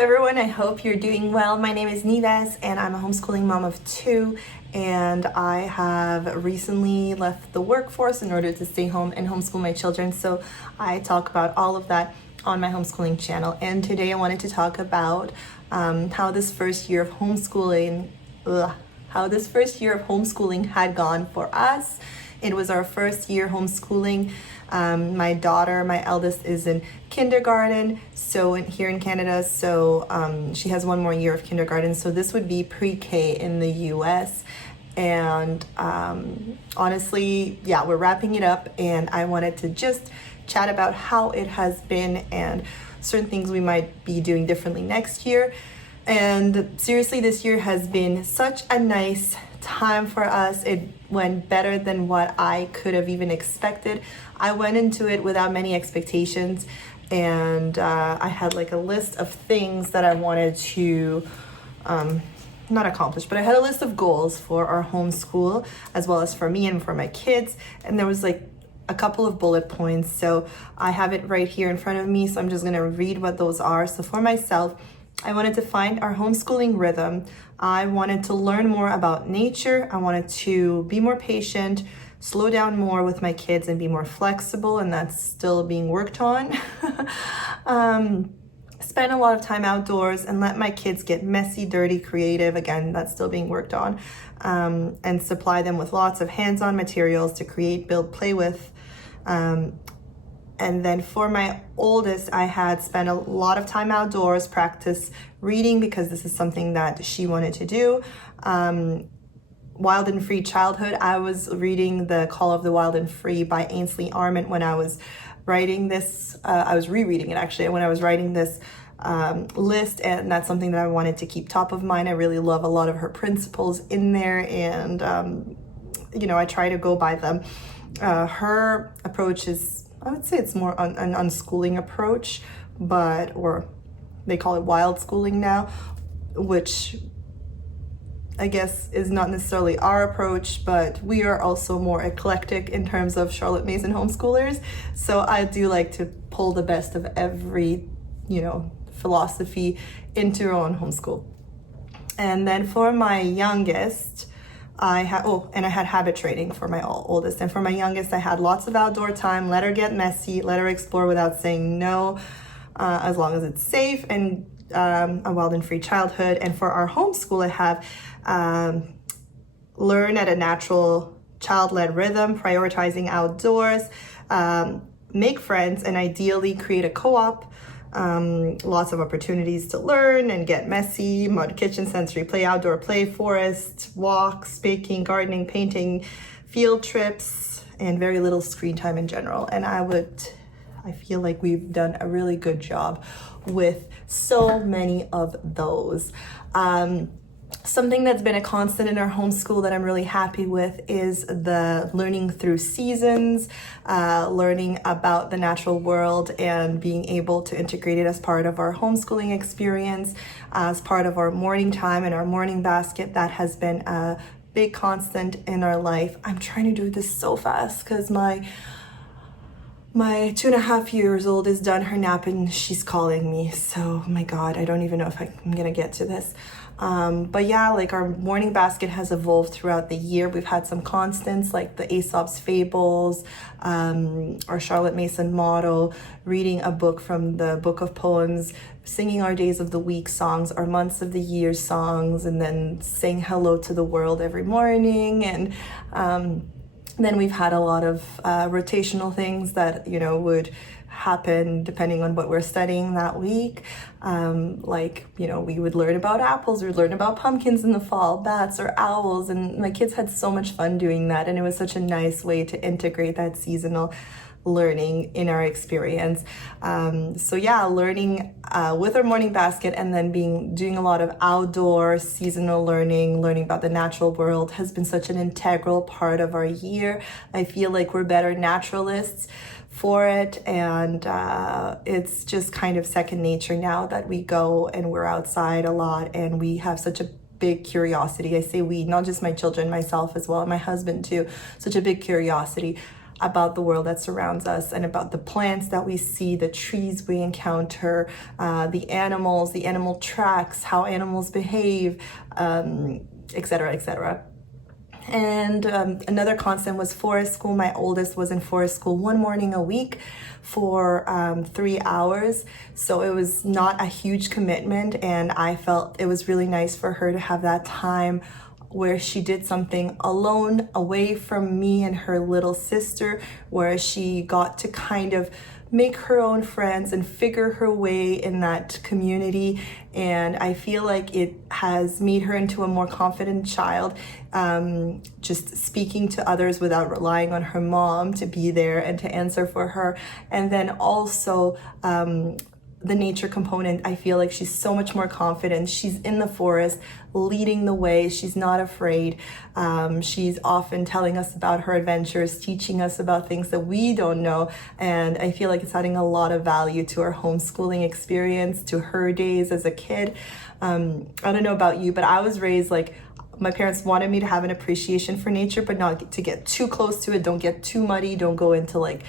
everyone, I hope you're doing well. My name is Nives and I'm a homeschooling mom of two, and I have recently left the workforce in order to stay home and homeschool my children. So I talk about all of that on my homeschooling channel, and today I wanted to talk about how this first year of homeschooling had gone for us. It was our first year homeschooling. My daughter, my eldest, is in kindergarten, so here in Canada, so she has one more year of kindergarten, so this would be pre-K in the US. And honestly, yeah, we're wrapping it up, and I wanted to just chat about how it has been and certain things we might be doing differently next year. And seriously, this year has been such a nice time for us. It went better than what I could have even expected. I went into it without many expectations, and I had like a list of things that I wanted to not accomplish, but I had a list of goals for our homeschool as well as for me and for my kids, and there was like a couple of bullet points. So I have it right here in front of me, so I'm just gonna read what those are. So for myself, I wanted to find our homeschooling rhythm. I wanted to learn more about nature. I wanted to be more patient, slow down more with my kids, and be more flexible, and that's still being worked on. Spend a lot of time outdoors and let my kids get messy, dirty, creative. Again, that's still being worked on. And supply them with lots of hands-on materials to create, build, play with. And then for my oldest, I had spent a lot of time outdoors, practice reading, because this is something that she wanted to do. Wild and Free Childhood. I was reading The Call of the Wild and Free by Ainsley Arment when I was writing this. I was rereading it actually when I was writing this list, and that's something that I wanted to keep top of mind. I really love a lot of her principles in there, and I try to go by them. Her approach is, I would say it's more an unschooling approach, or they call it wild schooling now, which I guess is not necessarily our approach, but we are also more eclectic in terms of Charlotte Mason homeschoolers. So I do like to pull the best of every, philosophy into our own homeschool. And then for my youngest, I had habit training for my oldest. And for my youngest, I had lots of outdoor time, let her get messy, let her explore without saying no, as long as it's safe, and a wild and free childhood. And for our homeschool, I have learn at a natural child-led rhythm, prioritizing outdoors, make friends, and ideally create a co-op. Lots of opportunities to learn and get messy, mud kitchen, sensory play, outdoor play, forest, walks, baking, gardening, painting, field trips, and very little screen time in general. And I feel like we've done a really good job with so many of those. Something that's been a constant in our homeschool that I'm really happy with is the learning through seasons, learning about the natural world and being able to integrate it as part of our homeschooling experience, as part of our morning time and our morning basket. That has been a big constant in our life. I'm trying to do this so fast because my 2.5 years old is done her nap and she's calling me. So, my God, I don't even know if I'm gonna get to this. But yeah, like our morning basket has evolved throughout the year. We've had some constants like the Aesop's Fables, our Charlotte Mason model, reading a book from the Book of Poems, singing our Days of the Week songs, our Months of the Year songs, and then saying hello to the world every morning. And then we've had a lot of rotational things that, would happen depending on what we're studying that week. We would learn about apples, or learn about pumpkins in the fall, bats or owls, and my kids had so much fun doing that, and it was such a nice way to integrate that seasonal learning in our experience. Learning with our morning basket, and then doing a lot of outdoor seasonal learning about the natural world has been such an integral part of our year. I feel like we're better naturalists for it, and it's just kind of second nature now that we go and we're outside a lot, and we have such a big curiosity. I say we, not just my children, myself as well, and my husband too, such a big curiosity about the world that surrounds us and about the plants that we see, the trees we encounter, the animal tracks, how animals behave, etc., etc. And another constant was forest school. My oldest was in forest school one morning a week for 3 hours. So it was not a huge commitment, and I felt it was really nice for her to have that time where she did something alone, away from me and her little sister, where she got to kind of make her own friends and figure her way in that community. And I feel like it has made her into a more confident child, just speaking to others without relying on her mom to be there and to answer for her. And then also the nature component, I feel like she's so much more confident. She's in the forest leading the way. She's not afraid. She's often telling us about her adventures, teaching us about things that we don't know. And I feel like it's adding a lot of value to our homeschooling experience, to her days as a kid. I don't know about you, but I was raised like, my parents wanted me to have an appreciation for nature, but not to get too close to it. Don't get too muddy. Don't go into like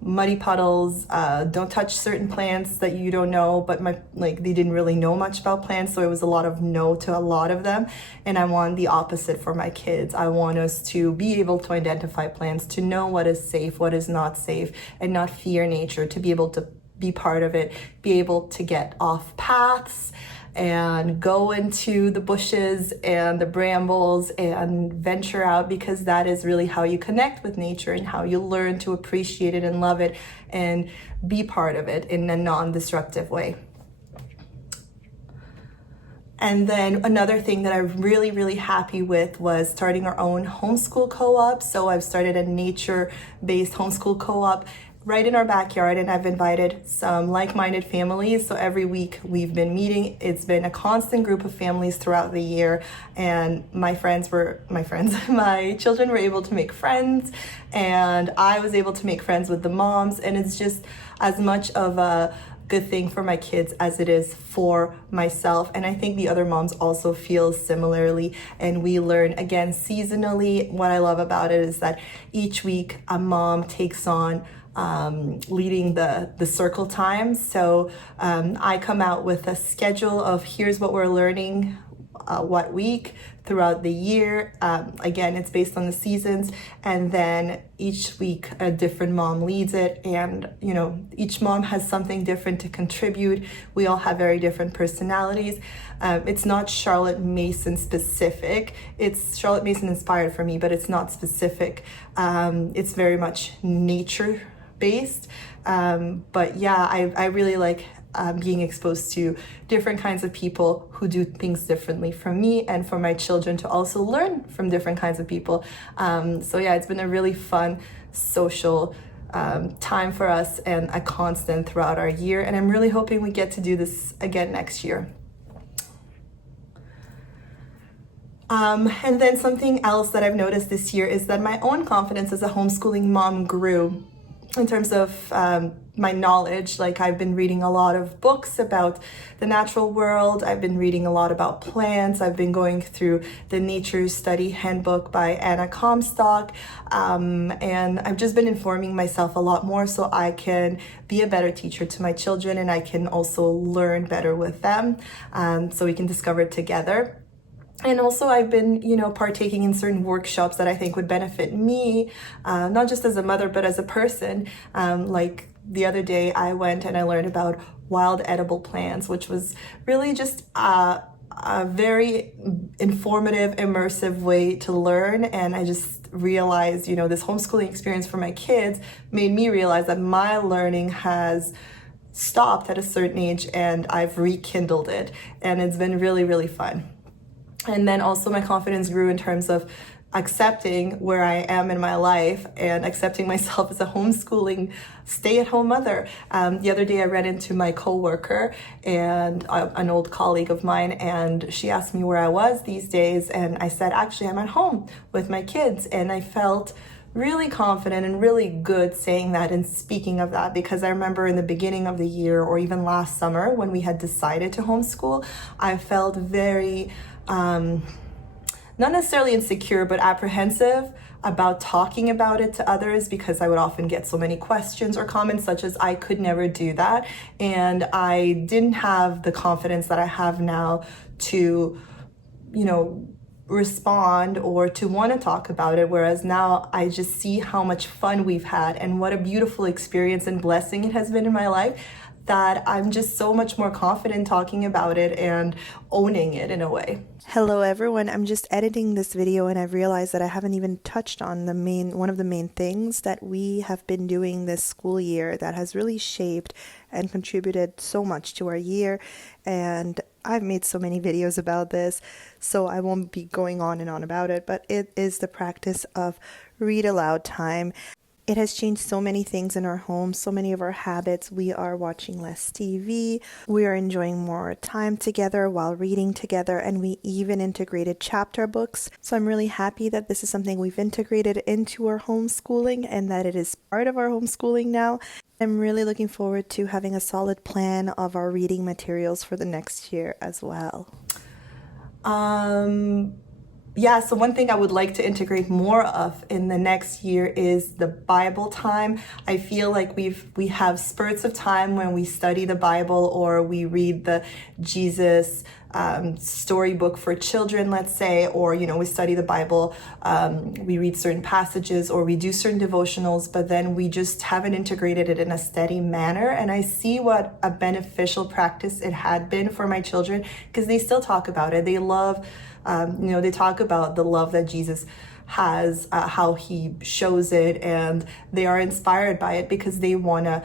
muddy puddles. Don't touch certain plants that you don't know. But they didn't really know much about plants, so it was a lot of no to a lot of them. And I want the opposite for my kids. I want us to be able to identify plants, to know what is safe, what is not safe, and not fear nature, to be able to be part of it, be able to get off paths and go into the bushes and the brambles and venture out, because that is really how you connect with nature and how you learn to appreciate it and love it and be part of it in a non-disruptive way. And then another thing that I'm really, really happy with was starting our own homeschool co-op. So I've started a nature-based homeschool co-op right in our backyard, and I've invited some like-minded families. So every week we've been meeting. It's been a constant group of families throughout the year, and my children were able to make friends, and I was able to make friends with the moms, and it's just as much of a good thing for my kids as it is for myself. And I think the other moms also feel similarly, and we learn again seasonally. What I love about it is that each week a mom takes on leading the circle time. So I come out with a schedule of here's what we're learning what week throughout the year. Again, it's based on the seasons, and then each week a different mom leads it, and each mom has something different to contribute. We all have very different personalities. It's not Charlotte Mason specific. It's Charlotte Mason inspired for me, but it's not specific. It's very much nature based. But yeah, I really like being exposed to different kinds of people who do things differently from me, and for my children to also learn from different kinds of people. So yeah, it's been a really fun social time for us and a constant throughout our year. And I'm really hoping we get to do this again next year. And then something else that I've noticed this year is that my own confidence as a homeschooling mom grew in terms of my knowledge. Like, I've been reading a lot of books about the natural world. I've been reading a lot about plants. I've been going through the Nature Study Handbook by Anna Comstock. And I've just been informing myself a lot more so I can be a better teacher to my children, and I can also learn better with them, so we can discover it together. And also I've been, partaking in certain workshops that I think would benefit me, not just as a mother, but as a person. Like the other day I went and I learned about wild edible plants, which was really just a very informative, immersive way to learn. And I just realized, this homeschooling experience for my kids made me realize that my learning has stopped at a certain age, and I've rekindled it. And it's been really, really fun. And then also my confidence grew in terms of accepting where I am in my life and accepting myself as a homeschooling stay-at-home mother. The other day I ran into my coworker and an old colleague of mine, and she asked me where I was these days, and I said, actually, I'm at home with my kids. And I felt really confident and really good saying that and speaking of that, because I remember in the beginning of the year, or even last summer when we had decided to homeschool, I felt very not necessarily insecure, but apprehensive about talking about it to others, because I would often get so many questions or comments such as I could never do that. And I didn't have the confidence that I have now to, respond or to want to talk about it. Whereas now I just see how much fun we've had and what a beautiful experience and blessing it has been in my life, that I'm just so much more confident talking about it and owning it in a way. Hello everyone, I'm just editing this video and I've realized that I haven't even touched on one of the main things that we have been doing this school year that has really shaped and contributed so much to our year. And I've made so many videos about this, so I won't be going on and on about it, but it is the practice of read aloud time. It has changed so many things in our home, so many of our habits. We are watching less TV, we are enjoying more time together while reading together, and we even integrated chapter books. So I'm really happy that this is something we've integrated into our homeschooling and that it is part of our homeschooling now. I'm really looking forward to having a solid plan of our reading materials for the next year as well. So one thing I would like to integrate more of in the next year is the Bible time. I feel like we have spurts of time when we study the Bible or we read the Jesus storybook for children, let's say, or we study the Bible, we read certain passages or we do certain devotionals, but then we just haven't integrated it in a steady manner. And I see what a beneficial practice it had been for my children, because they still talk about it. They love they talk about the love that Jesus has, how he shows it, and they are inspired by it because they want to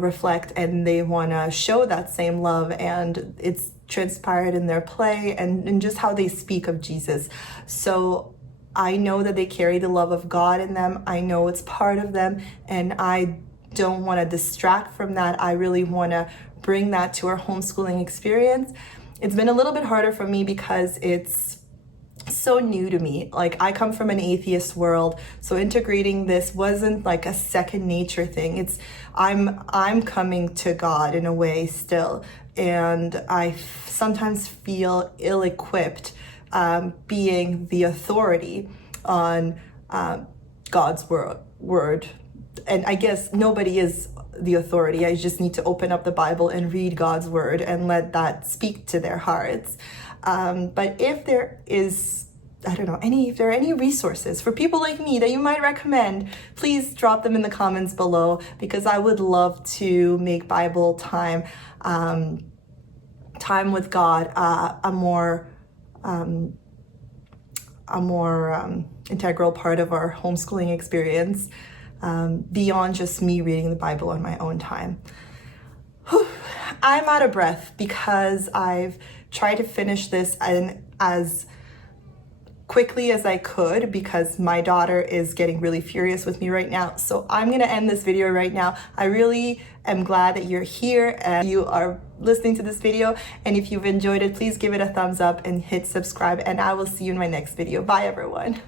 reflect and they want to show that same love, and it's transpired in their play and just how they speak of Jesus. So I know that they carry the love of God in them. I know it's part of them, and I don't want to distract from that. I really want to bring that to our homeschooling experience. It's been a little bit harder for me because it's so new to me. Like, I come from an atheist world, so integrating this wasn't like a second nature thing. I'm coming to God in a way still, and I sometimes feel ill-equipped being the authority on God's word. And I guess nobody is the authority. I just need to open up the Bible and read God's word and let that speak to their hearts. But if there is, if there are any resources for people like me that you might recommend, please drop them in the comments below, because I would love to make Bible time, time with God, a more integral part of our homeschooling experience. Beyond just me reading the Bible on my own time. I'm out of breath because I've tried to finish this as quickly as I could, because my daughter is getting really furious with me right now. So I'm going to end this video right now. I really am glad that you're here and you are listening to this video. And if you've enjoyed it, please give it a thumbs up and hit subscribe. And I will see you in my next video. Bye, everyone.